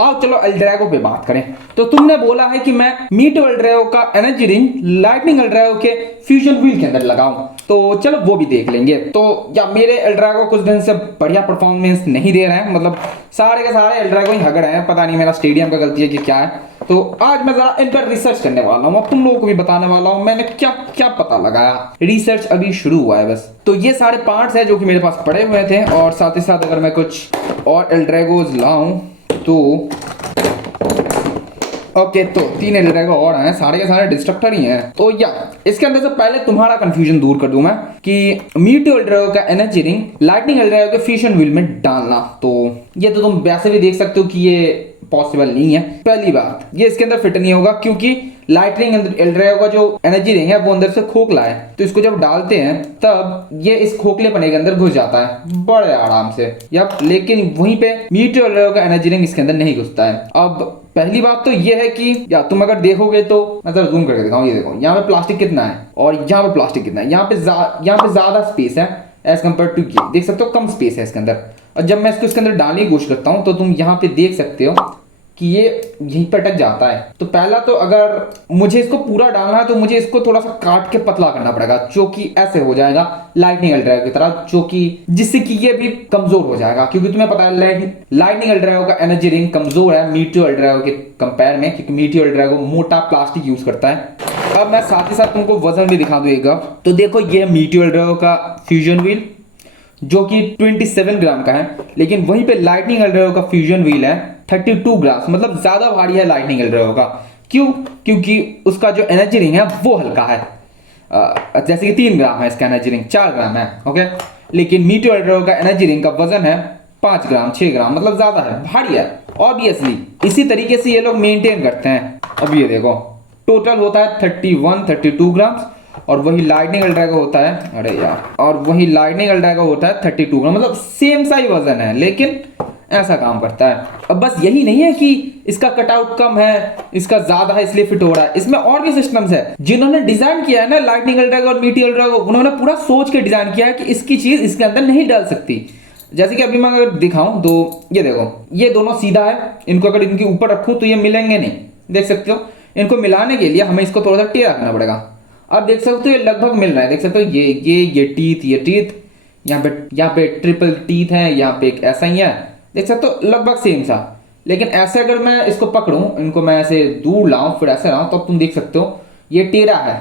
आओ चलो एल्ड्रैगो पे बात करें। तो तुमने बोला है कि मैं मीटो एल्ड्रैगो का एनर्जी रिंग लाइटनिंग एल्ड्रैगो के फ्यूजन व्हील के अंदर लगाऊं, तो चलो वो भी देख लेंगे। तो या मेरे एल्ड्रैगो कुछ दिन से बढ़िया परफॉर्मेंस नहीं दे रहे हैं, मतलब सारे के सारे एल्ड्रैगो ही हगड़ हैं, पता नहीं मेरा स्टेडियम का गलती है कि क्या है। तो आज मैं जरा इन पर रिसर्च करने वाला हूँ, अब तुम लोगों को भी बताने वाला हूँ मैंने क्या क्या पता लगाया। रिसर्च अभी शुरू हुआ है बस। तो ये सारे पार्ट्स हैं जो कि मेरे पास पड़े हुए थे, और साथ ही साथ अगर मैं कुछ और एल्ड्रैगोज लाऊं तो ओके, तो 3 एल्ड्रैगो और हैं, सारे के सारे डिस्ट्रक्टर ही हैं। तो या इसके अंदर से पहले तुम्हारा कंफ्यूजन दूर कर दूं मैं कि मीटो एल्ड्रैगो का एनर्जी रिंग लाइटनिंग एल्ड्रैगो के फ्यूजन व्हील में डालना, तो ये तो तुम वैसे भी देख सकते हो कि ये पॉसिबल नहीं है। पहली बात, ये इसके अंदर फिट नहीं होगा क्योंकि लाइटनिंग एल्ड्रैगो का जो एनर्जी रिंग है वो अंदर से खोखला है, तो इसको जब डालते हैं तब ये इस खोखलेपने के अंदर घुस जाता है बड़े आराम से। यप, लेकिन वहीं पे मीटो एल्ड्रैगो का एनर्जी रिंग इसके अंदर नहीं घुसता है। अब पहली बात तो ये है कि या तुम अगर देखोगे तो मैं जरा जूम करके दिखाऊं, ये देखो यहाँ पे प्लास्टिक कितना है और यहाँ पे प्लास्टिक कितना है। यहाँ पे ज्यादा स्पेस है एज कम्पेयर टू ये, देख सकते हो कम स्पेस है इसके अंदर। और जब मैं इसको अंदर डालने की कोशिश करता हूँ तो तुम यहाँ पे देख सकते हो कि ये यहीं पे अटक जाता है। तो पहला तो अगर मुझे इसको पूरा डालना है तो मुझे इसको थोड़ा सा काट के पतला करना पड़ेगा, जो कि ऐसे हो जाएगा लाइटनिंग एल्ड्रैगो की तरह, जो कि जिससे कि ये भी कमजोर हो जाएगा, क्योंकि तुम्हें पता है लाइटनिंग एल्ड्रैगो का एनर्जी रिंग कमजोर है मीटो एल्ड्रैगो के कंपेयर में, क्योंकि मीटो एल्ड्रैगो मोटा प्लास्टिक यूज करता है। अब मैं साथ ही साथ तुमको वजन भी दिखा दूं एक बार। तो देखो ये मीटो एल्ड्रैगो का फ्यूजन व्हील जो कि 27 ग्राम का है, लेकिन वहीं पे लाइटनिंग एल्ड्रैगो का फ्यूजन व्हील है 32 ग्राम, मतलब ज्यादा भारी है लाइटनिंग एल्ड्रैगो का। क्यों? क्योंकि उसका जो एनर्जी रिंग है वो हल्का है, जैसे कि 3 ग्राम है इसका एनर्जी रिंग, 4 ग्राम है ओके। लेकिन मीटो एल्ड्रैगो का एनर्जी रिंग का वजन है 5 ग्राम 6 ग्राम, मतलब ज्यादा है, भारी है ऑब्वियसली। इसी तरीके से ये लोग मेंटेन करते हैं। अब ये देखो टोटल होता है 32 ग्राम, और वही लाइटनिंग एल्ड्रैगो होता है, अरे यार, और वही लाइटनिंग एल्ड्रैगो होता है 32 ग्राम, मतलब सेम सा ही वजन है, लेकिन ऐसा काम करता है। अब बस यही नहीं है कि इसका कटआउट कम है, इसका ज्यादा है इसलिए फिट हो रहा है, इसमें और भी सिस्टम्स है। जिन्होंने डिजाइन किया है ना लाइटनिंग एल्ड्रैगो और मीटो एल्ड्रैगो, उन्होंने पूरा सोच के डिजाइन किया है कि इसकी चीज इसके अंदर नहीं डाल सकती। जैसे कि अभी मैं अगर दिखाऊं तो ये देखो, ये दोनों सीधा है, इनको अगर इनके ऊपर रखूं तो ये मिलेंगे नहीं, देख सकते हो। इनको मिलाने के लिए हमें इसको थोड़ा सा टेढ़ा करना पड़ेगा। अब देख सकते हो ये लगभग मिल रहा है, देख सकते हो ये टीथ, यहाँ पे ट्रिपल टीथ है, यहाँ पे एक ऐसा ही है, देख सकते हो लगभग सेम सा। लेकिन ऐसे अगर मैं इसको पकड़ूं, इनको मैं ऐसे दूर लाऊं फिर ऐसे लाऊं, तो अब तुम देख सकते हो ये टेढ़ा है।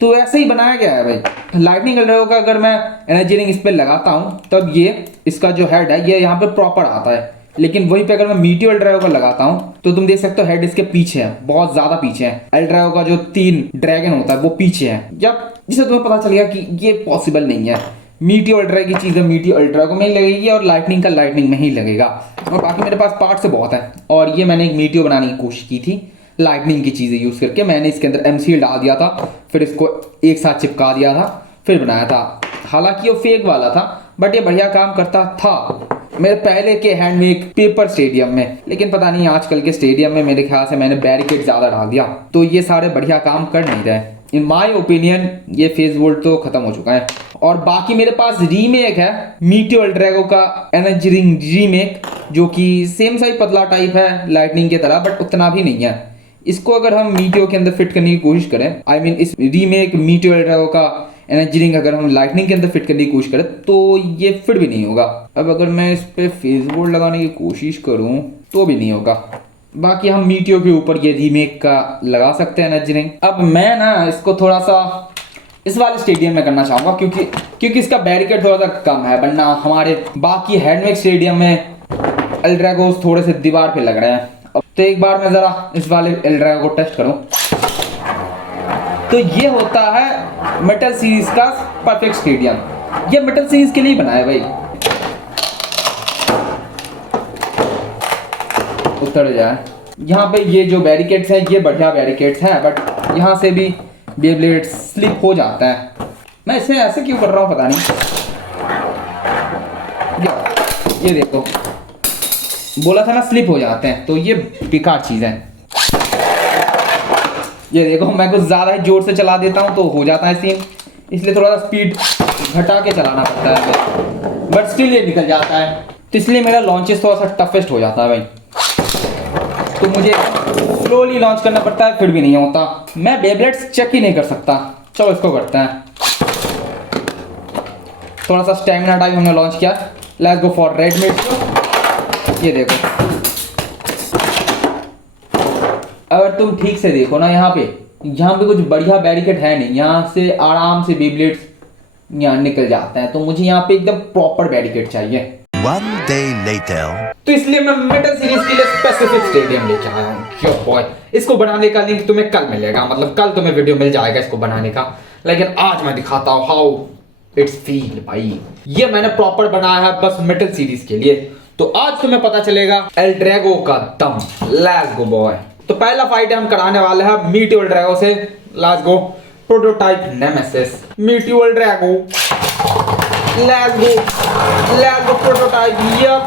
तो ऐसे ही बनाया गया है भाई। लाइटनिंग एल्ड्रैगो का अगर मैं एनर्जी रिंग इस पर लगाता हूं तब ये इसका जो हेड है ये यहाँ पे प्रॉपर आता है, लेकिन वहीं पे अगर मैं मीटो एल्ड्रैगो का लगाता हूं तो तुम देख सकते हो हेड इसके पीछे है, बहुत ज्यादा पीछे है। एल्ड्रैगो का जो 3 ड्रैगन होता है वो पीछे है, जब जिससे तुम्हें पता चल गया कि ये पॉसिबल नहीं है। मीटो एल्ड्रैगो की चीज़ मीटो एल्ड्रैगो में ही लगेगी और लाइटनिंग का लाइटनिंग में ही लगेगा। और बाकी मेरे पास पार्ट से बहुत है, और ये मैंने एक मीटो बनाने की कोशिश की थी लाइटनिंग की चीज़ें यूज़ करके। मैंने इसके अंदर MCL डाल दिया था, फिर इसको एक साथ चिपका दिया था, फिर बनाया था। हालांकि वो फेक वाला था बट ये बढ़िया काम करता था मेरे पहले के हैंडमेड पेपर स्टेडियम में। लेकिन पता नहीं आजकल के स्टेडियम में मेरे ख्याल से मैंने बैरिकेड ज़्यादा डाल दिया, तो ये सारे बढ़िया काम कर नहीं रहे। इन माई ओपिनियन ये फेज वोल्ट तो खत्म हो चुका है। और बाकी मेरे पास रीमेक है मीटो एल्ड्रैगो का एनर्जी रिंग रीमेक, जो कि सेम सा ही पतला टाइप है लाइटनिंग की तरह, बट उतना भी नहीं है। इसको अगर हम मीटो के अंदर फिट करने की कोशिश करें, आई मीन इस रीमेक मीटो एल्ड्रैगो का एनर्जी रिंग अगर हम लाइटनिंग के अंदर फिट करने की कोशिश करें तो ये फिट भी नहीं होगा। अब अगर मैं इस पे फेस बोर्ड लगाने की कोशिश करूं तो भी नहीं होगा। बाकी हम मीटो के ऊपर ये रीमेक का लगा सकते हैं एनर्जी रिंग। अब मैं ना इसको थोड़ा सा इस वाले स्टेडियम में करना चाहूँगा, क्योंकि इसका बैरिकेड थोड़ा सा कम है, वरना हमारे बाकी हैंडमेड स्टेडियम में एल्ड्रैगोस थोड़े से दीवार पे लग रहे हैं। अब तो एक बार मैं ज़रा इस वाले एल्ड्रैगो को टेस्ट करूँ। तो ये होता है मेटल सीरीज का परफेक्ट स्टेडियम, ये मेटल सीरीज के लिए बनाया भाई। उतर जाए, यहाँ पे ये जो बैरिकेड्स हैं ये बढ़िया बैरिकेड्स हैं, बट यहाँ से भी बेब्लेड स्लिप हो जाता है। मैं इसे ऐसे क्यों कर रहा हूँ पता नहीं। ये देखो, बोला था ना स्लिप हो जाते हैं, तो ये बेकार चीज़ है। ये देखो मैं कुछ ज़्यादा ही जोर से चला देता हूँ तो हो जाता है सीन, इसलिए थोड़ा सा स्पीड घटा के चलाना पड़ता है, बट स्टिल ये निकल जाता है। तो इसलिए मेरा लॉन्चेस थोड़ा सा टफेस्ट हो जाता है भाई। तो मुझे स्लोली लॉन्च करना पड़ता है, फिर भी नहीं होता। मैं बेब्लेड्स चेक ही नहीं कर सकता। चलो इसको करते हैं। थोड़ा सा स्टैमिना टाइप हमने लॉन्च किया। Let's go for red mid. ये देखो, अगर तुम ठीक से देखो ना, यहाँ पे कुछ बढ़िया बैरिकेड है नहीं। यहाँ से आराम से बेब्लेड्स यहाँ निकल जाते हैं, तो मुझे यहाँ पे एकदम प्रॉपर बैरिकेड चाहिए। One day later. तो इसलिए मैं मेटल सीरीज के लिए स्पेसिफिक स्टेडियम लेके आया हूँ। क्यों बॉय, इसको बनाने का लिंक तुम्हें कल मिलेगा, मतलब कल तुम्हें वीडियो मिल जाएगा इसको बनाने का। लेकिन आज मैं दिखाता हूँ हाउ इट्स फील भाई। ये मैंने प्रॉपर बनाया है बस मेटल सीरीज के लिए, तो आज तुम्हें पता चलेगा एल ड्रैगो का दम। Let's go boy. तो पहला फाइट हम कराने वाले हैं मीटियोर ड्रैगो से। Let's go. Prototype Nemesis Meteor Drago. Let's go prototype. Yup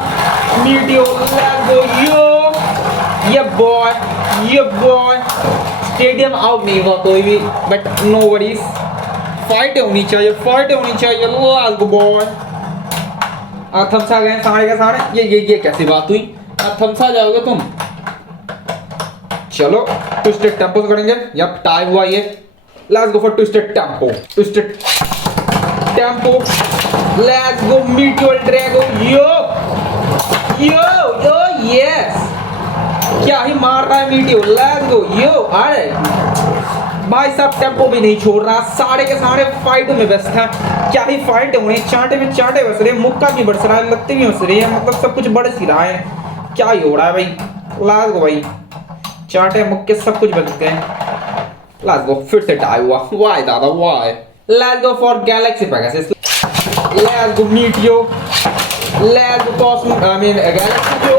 Meteor. Let's go. Yo ये बॉय। स्टेडियम आउट नहीं हुआ कोई भी, बट नो वरीज। फाइट होनी चाहिए। Let's go boy. थमसा गए साढ़े के साढ़े। ये कैसी बात हुई? थमसा जाओगे तुम? चलो ट्विस्टेड टेम्पो से करेंगे। यप टाइम हुआ ये। Let's go for twisted tempo. Let's go meteor Drago. Yo yes, क्या ही मार रहा है मीटियोर। Let's go. यो अरे भाई साहब टेम्पो भी नहीं छोड़ रहा। साढ़े के साढ़े फाइट में व्यस्त है। क्या ही फाइट हो रही है। चांटे में चांटे बस रहे, मुक्का भी बरस रहा है, लत्ते भी बरस रही है, मतलब सब कुछ बरस ही रहा है। क्या ही हो रहा है भाई। लेट्स गो भाई, चांटे मुक्के सब कुछ बरसते हैं। Let's go. फिर से टाई हुआ। वाई दादा why. Let's go for Galaxy Pegasus. Let's go Meteor. Let's go Cosmic Galaxy. ओ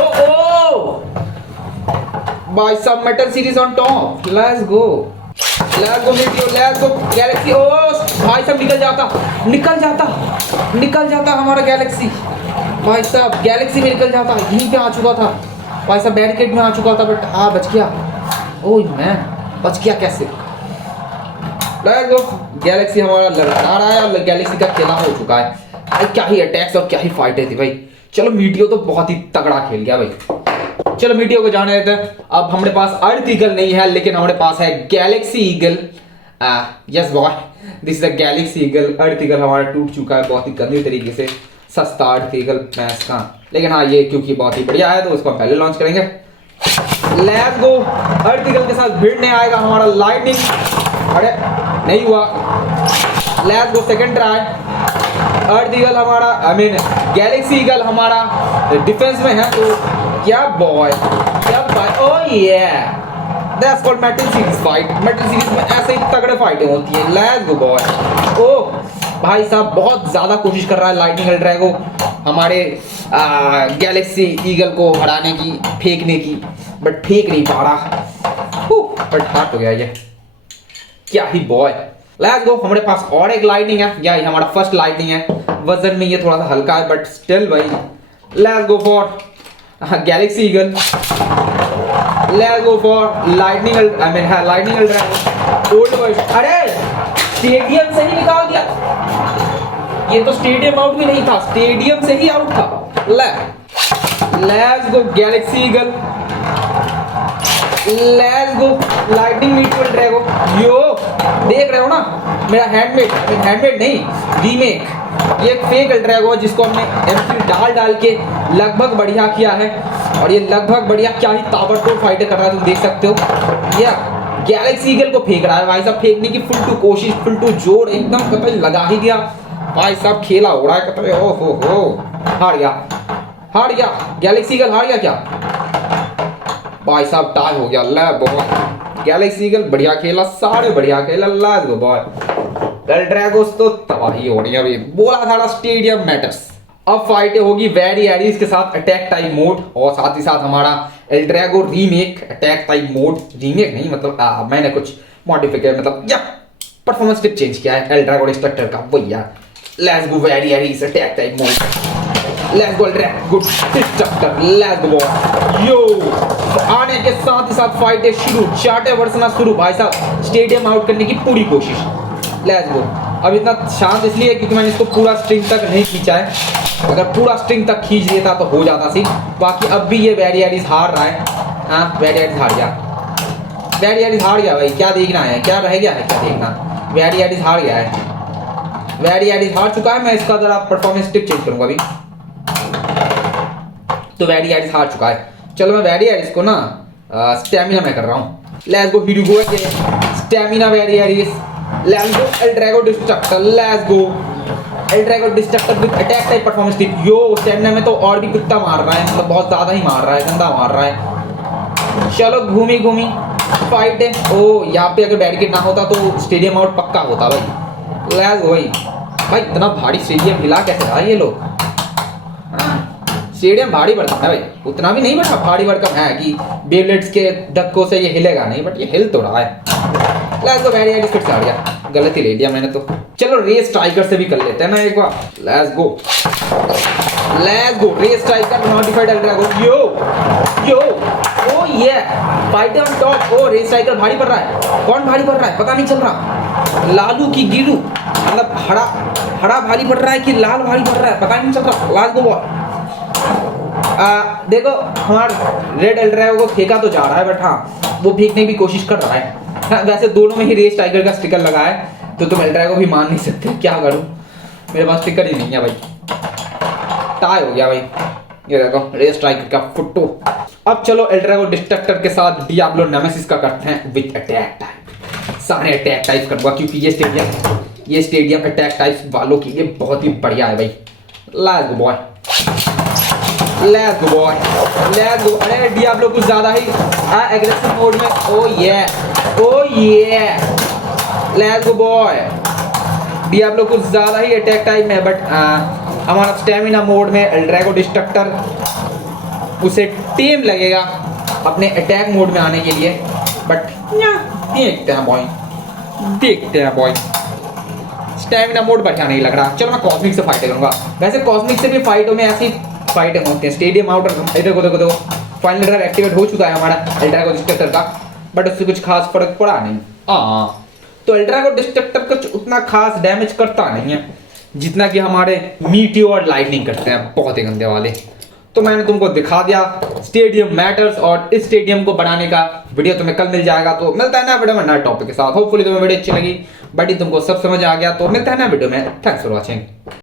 भाई सब metal series on top. Let's go Meteor. Let's go Galaxy. ओ भाई सब निकल जाता हमारा गैलेक्सी। भाई साहब गैलेक्सी में निकल जाता। यहीं पे आ चुका था भाई साहब, बैरिकेड में आ चुका था, बट बच गया। ओह मैन, बच गया कैसे? Let's go. गैलेक्सी हमारा लड़का रहा है और गैलेक्सी का खेला हो चुका है भाई। क्या ही अटैक्स और क्या ही फाइटें थी भाई। चलो मीटियो तो बहुत ही तगड़ा खेल गया भाई। चलो मीटियो को जाने देते हैं। अब हमारे पास अर्थ ईगल नहीं है, लेकिन हमारे पास है Galaxy eagle. Yes boy, this is the Galaxy eagle. Earth eagle हमारा टूट चुका है बहुत ही गंदी तरीके से। सस्ता अर्थ ईगल मैच का, लेकिन हाँ ये क्योंकि बहुत ही बढ़िया है तो उसको पहले लॉन्च करेंगे। Let's go. अर्थ ईगल के साथ भिड़ने आएगा हमारा लाइटनिंग। अरे नहीं हुआ। Let's go second try. Earth eagle हमारा गैलेक्सी ईगल हमारा डिफेंस में है, तो क्या बॉय। ओह ये that's called metal series fight. Metal series में ऐसे ही तगड़े फाइटें होती हैं। Let's go boy. ओह भाई साहब बहुत ज्यादा कोशिश कर रहा है लाइटनिंग एल ड्रैगो हमारे गैलेक्सी ईगल को हराने की, फेंकने की, बट फेंक नहीं पा रहा। बट हार्ट हो गया ये। क्या ही बॉय। Let's go. हमारे पास और एक लाइटनिंग है, या हमारा फर्स्ट लाइटनिंग है। वजन में ये थोड़ा सा हल्का है, बट स्टिल भाई। Let's go for Galaxy Eagle. Let's go for lightning L Drago old version. अरे स्टेडियम से ही निकाल दिया। ये तो स्टेडियम आउट भी नहीं था, स्टेडियम से ही आउट था। Let's go Galaxy Eagle. Let's go Lightning Meteor Drago. Yo देख रहे हो ना, मेरा हैंडमेड नहीं रीमेक, ये फेक एल ड्रैगो जिसको हमने एमपी डाल के लगभग बढ़िया किया है। और ये लगभग बढ़िया क्या ही ताबड़तोड़ फाइटें कर रहा है, तुम देख सकते हो। या गैलेक्सी ईगल को फेंक रहा है भाई साहब, फेंकने की फुल टू कोशिश, फुल टू जोर, एकदम कतई लगा ही दिया भाई साहब। खेला हो रहा है कतई। ओहो हार गया गैलेक्सी ईगल। हार गया क्या भाई साहब? टाई हो गया। ले बॉय गैलेक्सी ईगल बढ़िया खेला, सारे बढ़िया खेला। Let's go boy. एल ड्रैगोस तो तबाही हो रही है अभी। बोला था स्टेडियम मैटर्स। अब फाइट होगी वेरी एरीज के साथ अटैक टाइप मोड, और साथ ही साथ हमारा L Drago remake attack type mode. Remake नहीं मतलब मैंने कुछ मॉडिफिकेशन मतलब या परफॉर्मेंस टिप चेंज किया है एल ड्रैगो डिस्ट्रक्टर का, वही यार। Let's go Variares attack type mode. Let's go L Drago Destructor. Let's go yo. आने के साथ ही साथ फाइट शुरू, चार्टे वर्सना शुरू भाई साहब। स्टेडियम आउट करने की पूरी कोशिश। Let's go. अब इतना शांत इसलिए क्योंकि मैंने इसको पूरा स्ट्रिंग तक नहीं खींचा है। अगर पूरा स्ट्रिंग तक खींच लेता तो हो जाता सी। बाकी अब भी ये वेरी एरीज हार रहा है। हाँ वेरिएटिस हार गया, वेरिएटिस हार गया भाई। क्या देखना है, क्या रह गया है, क्या देखना। वेरिएटिस हार गया है, वेरिएटिस हार चुका है। मैं इसका जरा परफॉर्मेंस टिप चेंज करूंगा अभी। तो वेरिएटिस हार चुका है। चलो मैं वेरिएटिस को ना स्टैमिना में कर रहा हूँ। Let's go hero go again, stamina Variares. Let's go L Drago Destructor, let's go L Drago Destructor with attack type performance tip. Yo stamina में तो और भी कुत्ता मार रहा है, मतलब बहुत ज्यादा ही मार रहा है, गंदा मार रहा है। चलो घूमी घूमी फाइट है। ओ यहाँ पे अगर बैरिकेड ना होता तो स्टेडियम आउट पक्का होता भाई। लेट्स गो भाई इतना भारी स्टेडियम हिला कैसे रहा ये लोग। स्टेडियम भारी भरकम है भाई, उतना भी नहीं बड़ा भारी भरकम है कि बेब्लेड्स के धक्कों से ये हिलेगा नहीं, बट ये हिल तो रहा है। लेट्स गो वेरिएटिस फिर से आ गया, गलती ले लिया मैंने तो। चलो रेस टाइगर से भी कर लेते हैं ना एक बार। Let's go race tiger modified L Drago. Yo ओ ये फाइट ऑन टॉप। ओ रेस टाइगर भारी पड़ रहा है, कौन भारी पड़ रहा है पता नहीं चल रहा। लालू की गिरू, मतलब हरा भारी पड़ रहा है कि लाल भारी पड़ रहा है पता नहीं चल रहा। Let's go boy. देखो हमारा रेड एल ड्रैगो को फेंका तो जा रहा है, बट हाँ वो फेंकने की कोशिश कर रहा है। हाँ, वैसे दोनों में ही रेस टाइगर का स्टिकर लगा है, तो तुम एल ड्रैगो भी मान नहीं सकते। क्या करूं, मेरे पास स्टिकर ही नहीं है भाई। टाई हो गया भाई। ये देखो रेस टाइगर का फोटो। अब चलो एल ड्रैगो डिस्ट्रक्टर के साथ डियाब्लो नेमेसिस का करते हैं विद अटैक टाइप। सारे अटैक टाइप करूंगा क्योंकि ये स्टेडियम अटैक टाइप्स वालों के लिए बहुत ही बढ़िया है भाई। Let's go boy, let's go boy, let's go. अरे डियाब्लो कुछ ज्यादा ही एग्रेसिव मोड में। ओ ये लेट्स गो बॉय। डियाब्लो कुछ ज्यादा ही अटैक टाइप में, बट हमारा स्टैमिना मोड में एल ड्रैगो डिस्ट्रक्टर उसे टेम लगेगा अपने अटैक मोड में आने के लिए। बट देखते हैं बॉय, स्टैमिना मोड बढ़िया नहीं लग रहा। चलो मैं कॉस्मिक से फाइट करूंगा। वैसे कॉस्मिक से भी फाइटों में ऐसी फाइटें होती हैं। स्टेडियम आउट, देखो फाइनल ड्राइव एक्टिवेट हो चुका है हमारा एल ड्रैगो डिस्ट्रक्टर का, बट उससे कुछ खास फर्क पड़ा नहीं। तो एल ड्रैगो डिस्ट्रक्टर कुछ उतना खास डैमेज करता नहीं है जितना कि हमारे मीटियो और लाइटनिंग करते हैं, बहुत ही गंदे वाले। तो मैंने तुमको दिखा दिया स्टेडियम मैटर्स, और इस स्टेडियम को बनाने का वीडियो तुम्हें कल मिल जाएगा। तो मिलता है ना वीडियो में नए टॉपिक के साथ। होपफुली तुम्हें वीडियो अच्छी लगी, बट तुमको सब समझ आ गया। तो मिलता है ना वीडियो में। Thanks for watching.